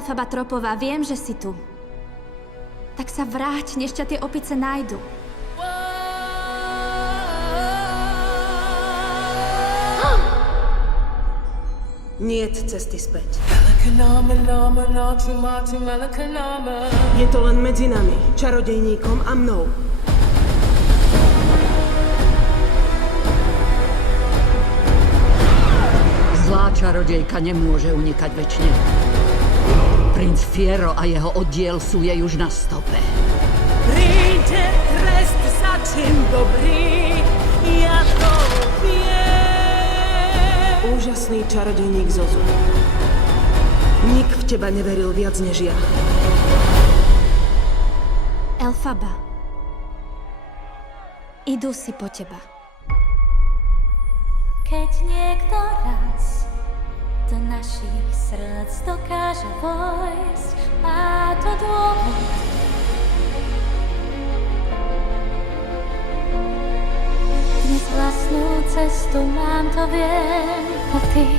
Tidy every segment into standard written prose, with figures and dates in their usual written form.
Elfaba Tropová, viem, že si tu. Tak sa vráť, než ťa tie opice nájdu. Niet cesty späť. Je to len medzi nami, čarodejníkom a mnou. Zlá čarodejka nemôže unikať večne. Princ Fiyero a jeho oddiel sú jej už na stope. Príde trest za čin dobrý, ja to viem. Úžasný čarodejník Zozu. Nik v teba neveril viac než ja. Elfaba. Idú si po teba. Keď niekto raz do našich srdc dokáže vojsť, má to dôvod. Dnes vlastnú cestu mám, to viem, a ty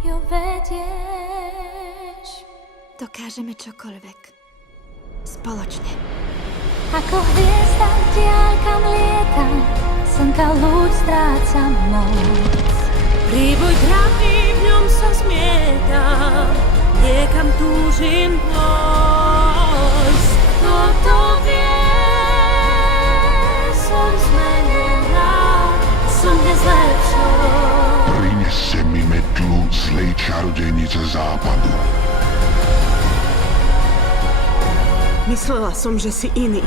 ju vedieš. Dokážeme čokoľvek. Spoločne. Ako hviezda v diaľkam lietam, slnka lúč stráca moc. Príboj trápny, v ňom sa zmietam, niekam túžim pôjsť. Kto to vie, som zmenená, som dnes lepšou. Prinesie mi metlu zlej čarodejnice západu. Myslela som, že si iný.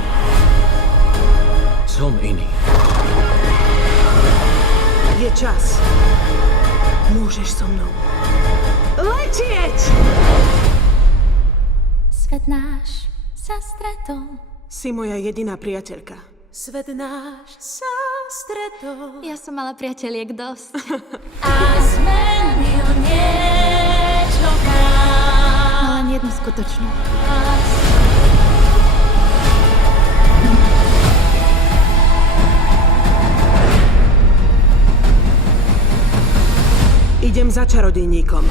Som iný. Je čas. Môžeš so mnou letieť! Svet náš sa stretol. Si moja jediná priateľka. Svet náš sa stretol. Ja som mala priateliek dosť. A zmenil niečo v nás. No len jednu skutočnú. Idem za čarodejníkom.